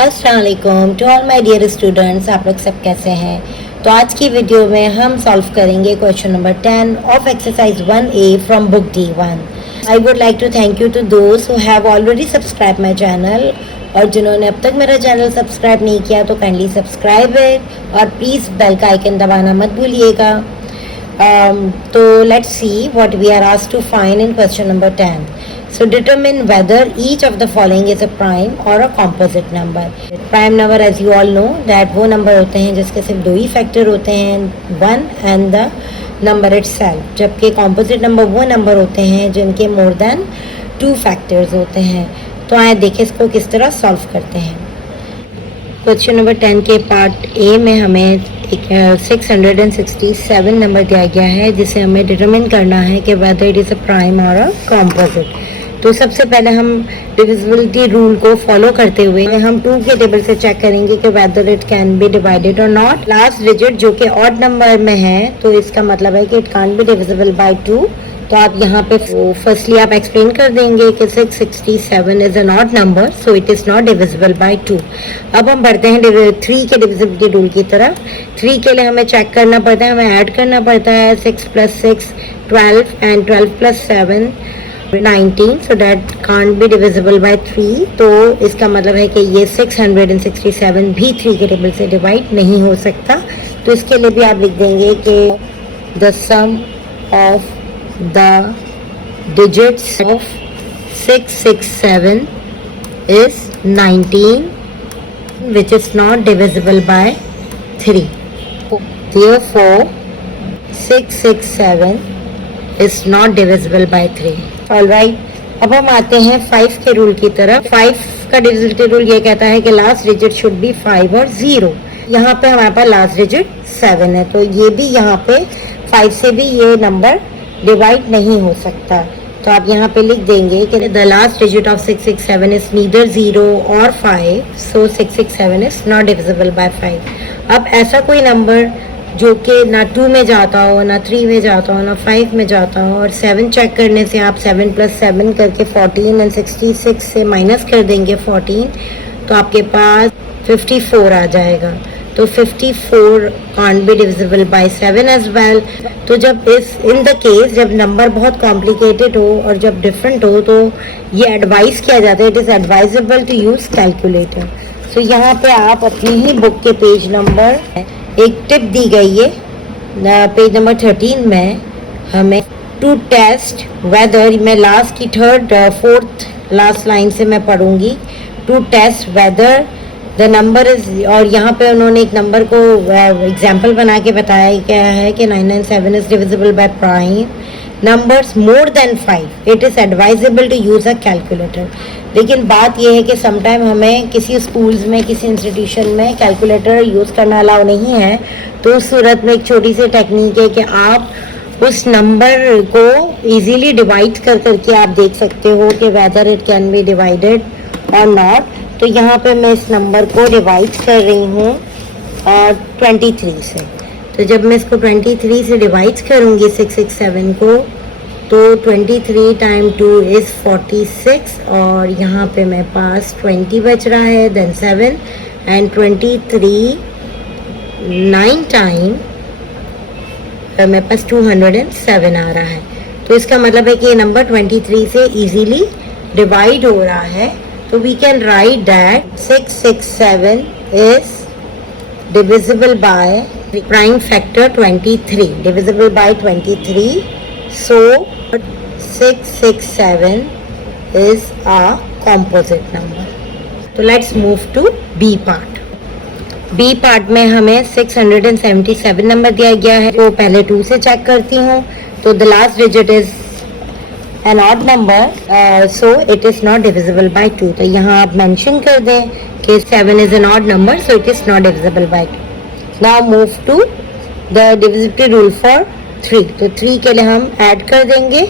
अस्सलाम वालेकुम to all my dear students. आप लोग सब कैसे हैं? तो आज की वीडियो में हम सॉल्व करेंगे question number 10 of exercise 1A from book D1। I would like to thank you to दोस्त who have already subscribe my channel, और जिन्होंने अब तक मेरा चैनल सब्सक्राइब नहीं किया तो काइंडली सब्सक्राइब इट और प्लीज़ बेल का आइकन दबाना मत भूलिएगा। तो let's see what we are asked to find in question number 10। So determine whether each of the following is a prime or a composite number. Prime number, as you all know, that वो number होते हैं जिसके सिर्फ दो ही factor होते हैं, 1 and the number itself. जबकि composite number वो number होते हैं जिनके more than 2 factors होते हैं। तो आइए देखें इसको किस तरह solve करते हैं। क्वेश्चन नंबर 10 के पार्ट ए में हमें एक 667 नंबर दिया गया है जिसे हमें डिटरमिन करना है कि whether it is a prime or a composite। तो सबसे पहले हम डिविजिबिलिटी रूल को फॉलो करते हुए हम 2 के टेबल से चेक करेंगे कि whether it can B divided और नॉट। लास्ट डिजिट जो कि ऑड नंबर में है तो इसका मतलब है कि it can't be divisible by 2। तो आप यहाँ पे फर्स्टली आप एक्सप्लेन कर देंगे कि 667 is an odd number, so it is not divisible by 2। अब हम बढ़ते हैं 3 के डिविजिबिलिटी रूल की तरफ। 3 के लिए हमें चेक करना पड़ता है, हमें ऐड करना पड़ता है 6 + 6 12 and 12 + 7 19, so that can't be divisible by 3। तो इसका मतलब है कि ये 667 भी 3 के टेबल से डिवाइड नहीं हो सकता। तो इसके लिए भी आप लिख देंगे कि the sum of the digits of 667 is 19 which is not divisible by 3। Therefore 667 is not divisible by 3। Alright, अब हम आते हैं 5 के रूल की तरफ। 5 का डिविजिबिलिटी रूल ये कहता है कि लास्ट डिजिट शुड बी 5 और 0। यहाँ पे हमारे पास लास्ट डिजिट 7 है, तो ये भी यहाँ पे 5 से भी ये नंबर डिवाइड नहीं हो सकता। तो आप यहाँ पे लिख देंगे कि the last digit of 667 is neither 0 और 5, सो 667 इज नॉट डिविजिबल बाय 5। अब ऐसा कोई नंबर जो कि ना 2 में जाता हो, ना 3 में जाता हो, ना 5 में जाता हो, और 7 चेक करने से आप 7 + 7 करके 14 एंड 66 से माइनस कर देंगे 14, तो आपके पास 54 आ जाएगा। तो 54 can't be divisible by 7 as well. तो जब इन द केस जब नंबर बहुत कॉम्प्लिकेटेड हो और जब डिफरेंट हो तो ये एडवाइस किया जाता है, it is advisable to use calculator. So यहाँ पे आप अपनी ही बुक के पेज नंबर एक टिप दी गई है पेज नंबर 13 में हमें टू टेस्ट वेदर, मैं लास्ट की 4th लास्ट लाइन से मैं पढ़ूंगी, to test whether the number is, और यहाँ पे उन्होंने एक नंबर को एग्जाम्पल बना के बताया क्या है कि 997 is divisible by prime numbers more than 5, it is advisable to use a calculator. लेकिन बात यह है कि समटाइम हमें किसी स्कूल्स में, किसी इंस्टीट्यूशन में कैलकुलेटर यूज़ करना अलाउ नहीं है। तो उस सूरत में एक छोटी सी टेक्निक है कि आप उस नंबर को इजीली डिवाइड कर करके आप देख सकते हो कि whether it can B divided और नॉट। तो यहाँ पे मैं इस नंबर को डिवाइड कर रही हूँ 23 से। तो जब मैं इसको 23 से डिवाइड करूँगी 667 को, तो 23 × 2 इज़ 46, और यहाँ पे मेरे पास 20 बच रहा है, देन 7 एंड 23 9 टाइम मेरे पास 207 आ रहा है। तो इसका मतलब है कि ये नंबर 23 से इजीली डिवाइड हो रहा है। तो we can write that 667 is divisible by prime factor 23, divisible by 23, so 667 is a composite number। तो let's move to B part। B part में हमें 677 नंबर दिया गया है, तो पहले 2 से चेक करती हूँ। तो the last digit is an odd number, so it is not divisible by 2। तो यहाँ आप mention कर दें कि 7 is an odd number, so it is not divisible by 2। Now move to the divisibility rule for 3। तो 3 के लिए हम ऐड कर देंगे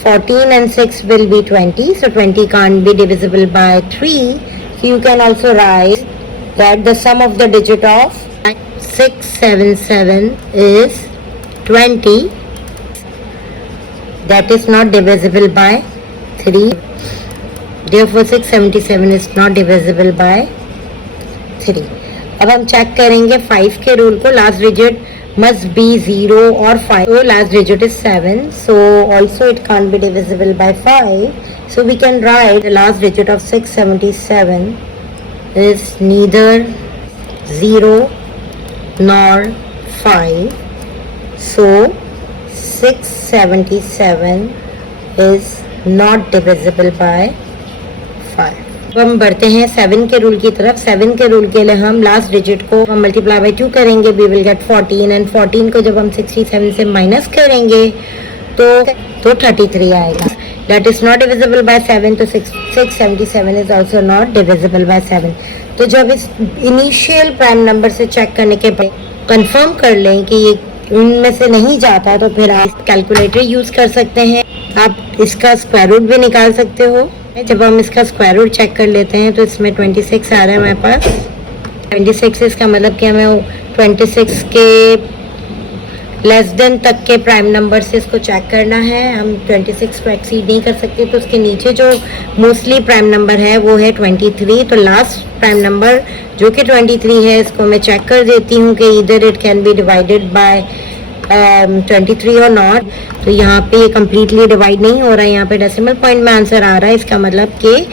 14 and 6 will be 20, so 20 can't be divisible by 3। So you can also write that the sum of the digit of 677 is 20, that is not divisible by 3। Therefore 677 is not divisible by 3। अब हम check करेंगे 5 के rule को, last digit must be 0 or 5, so last digit is 7, so also it can't be divisible by 5, so we can write the last digit of 677 is neither 0 nor 5, so 677 is not divisible by 5। अब हम बढ़ते हैं 7 के rule की तरफ। 7 के rule के लिए हम लास्ट डिजिट को हम मल्टीप्लाई बाय 2 करेंगे, वी विल गेट 14, एंड 14 को जब हम 67 से माइनस करेंगे तो 33 आएगा। That is not divisible by 7, तो 677 is also not divisible by 7। तो जब इस इनिशियल प्राइम नंबर से चेक करने के बाद कंफर्म कर लें कि ये उनमें से नहीं जाता, तो फिर आप कैलकुलेटर यूज कर सकते हैं। आप इसका स्क्वायर रूट भी निकाल सकते हो। जब हम इसका स्क्वायर रूट चेक कर लेते हैं तो इसमें 26 आ रहा है हमारे पास। 26 इसका मतलब कि हमें 26 के लेस देन तक के प्राइम नंबर से इसको चेक करना है। हम 26 को एक्सीड नहीं कर सकते, तो उसके नीचे जो मोस्टली प्राइम नंबर है वो है 23। तो लास्ट प्राइम नंबर जो कि 23 है, इसको मैं चेक कर देती हूँ कि इधर it can B divided by 23 और नॉट। तो यहाँ पे ये कम्प्लीटली डिवाइड नहीं हो रहा है, यहाँ पे डेसिमल पॉइंट में आंसर आ रहा है। इसका मतलब कि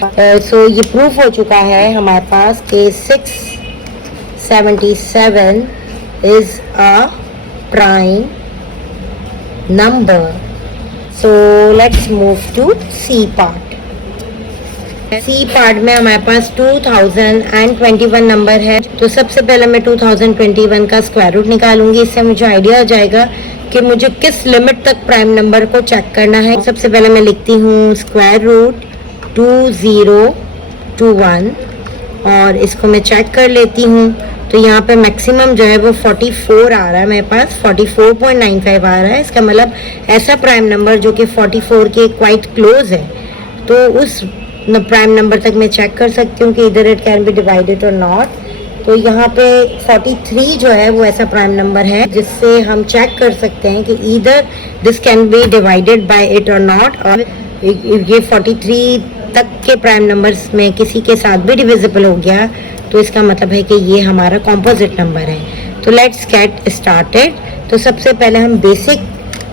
सो ये प्रूफ हो चुका है हमारे पास कि 677 is a prime number. So let's move to C part. C part में हमारे पास 2021 नंबर है, तो सबसे पहले मैं 2021 का स्क्वायर रूट निकालूंगी। इससे मुझे आइडिया हो जाएगा कि मुझे किस लिमिट तक प्राइम नंबर को चेक करना है। सबसे पहले मैं लिखती हूँ स्क्वायर रूट 2021 और इसको मैं चेक कर लेती हूँ। तो यहाँ पे मैक्सिमम जो है वो 44 आ रहा है मेरे पास, 44.95 आ रहा है। इसका मतलब ऐसा प्राइम नंबर जो कि 44 के क्वाइट क्लोज है, तो उस प्राइम नंबर तक मैं चेक कर सकती हूँ कि इधर इट कैन बी डिवाइडेड और नॉट। तो यहाँ पे 43 जो है वो ऐसा प्राइम नंबर है जिससे हम चेक कर सकते हैं कि इधर this can be divided by it और नॉट। और ये 43 तक के प्राइम नंबर्स में किसी के साथ भी डिविजिबल हो गया, तो इसका मतलब है कि ये हमारा कॉम्पोजिट नंबर है। तो लेट्स गेट स्टार्टेड। तो सबसे पहले हम बेसिक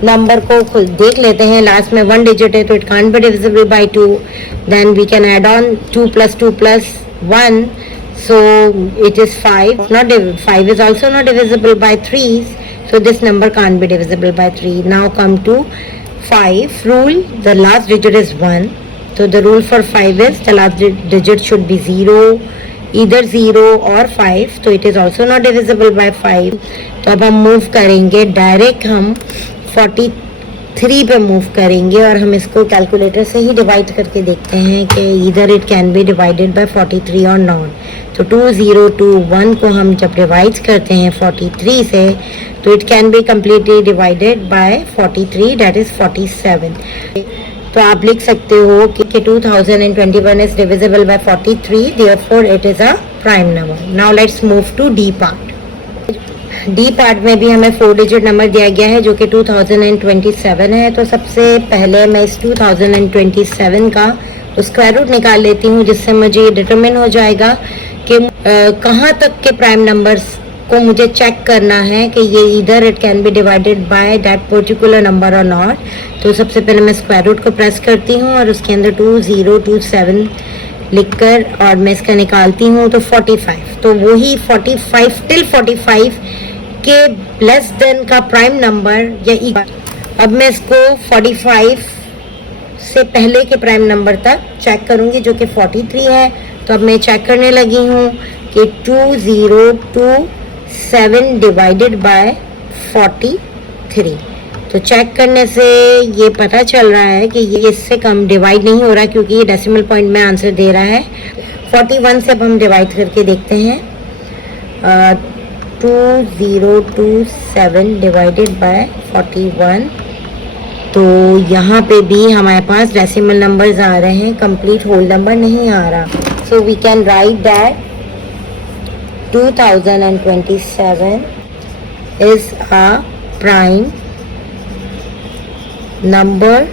नंबर को खुद देख लेते हैं। लास्ट में 1 डिजिट है तो it can't be divisible by 2, then we can add on 2 + 2 + 1, so it is 5. 5 is also not divisible by 3, so this number can't be divisible by 3. Now come to 5 rule. The last digit is 1, so the rule for 5 is the last digit should be 0, either 0 or 5, so it is also not divisible by 5. तो अब हम move करेंगे, direct हम 43 पे move करेंगे और हम इसको कैलकुलेटर से ही डिवाइड करके देखते हैं कि इधर it can B divided by 43 और नॉट। तो 2021 को हम जब डिवाइड करते हैं 43 से, तो it can be completely divided by 43, that is 47। तो आप लिख सकते हो कि 2021 is divisible by 43, therefore it is a prime number. Now let's move to D part. D part में भी हमें 4 डिजिट नंबर दिया गया है जो कि 2027 है। तो सबसे पहले मैं इस 2027 का स्क्वायर रूट निकाल लेती हूँ, जिससे मुझे ये डिटरमिन हो जाएगा कि कहाँ तक के प्राइम नंबर्स को मुझे चेक करना है कि ये इधर it can B divided by that particular number और नॉट। तो सबसे पहले मैं स्क्वायर रूट को प्रेस करती हूँ और उसके अंदर 2027 लिखकर और मैं इसका निकालती हूँ तो 45। तो वही 45 टिल 45 के लेस देन का प्राइम नंबर या इक्वल। अब मैं इसको 45 से पहले के प्राइम नंबर तक चेक करूंगी जो कि 43 है। तो अब मैं चेक करने लगी हूँ कि 2027 डिवाइडेड बाय 43। तो चेक करने से ये पता चल रहा है कि ये इससे कम डिवाइड नहीं हो रहा, क्योंकि ये डेसिमल पॉइंट में आंसर दे रहा है। 41 से अब हम डिवाइड करके देखते हैं। 2027 डिवाइडेड बाय 41। तो यहाँ पे भी हमारे पास डेसिमल नंबर्स आ रहे हैं, कंप्लीट होल नंबर नहीं आ रहा। So we can write that 2027 is a prime number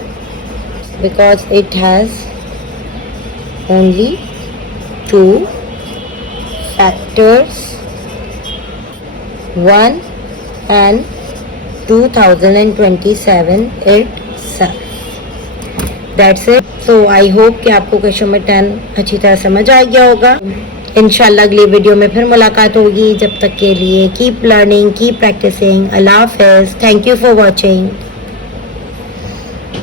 because it has only 2 factors 1 and 2027 itself. That's it. So I hope कि आपको क्वेश्चन नंबर 10 अच्छी तरह समझ आ गया होगा. इंशाल्लाह अगली वीडियो में फिर मुलाकात होगी. जब तक के लिए कीप लर्निंग, कीप प्रैक्टिसिंग. अल्लाह हाफिज़. Thank you for watching.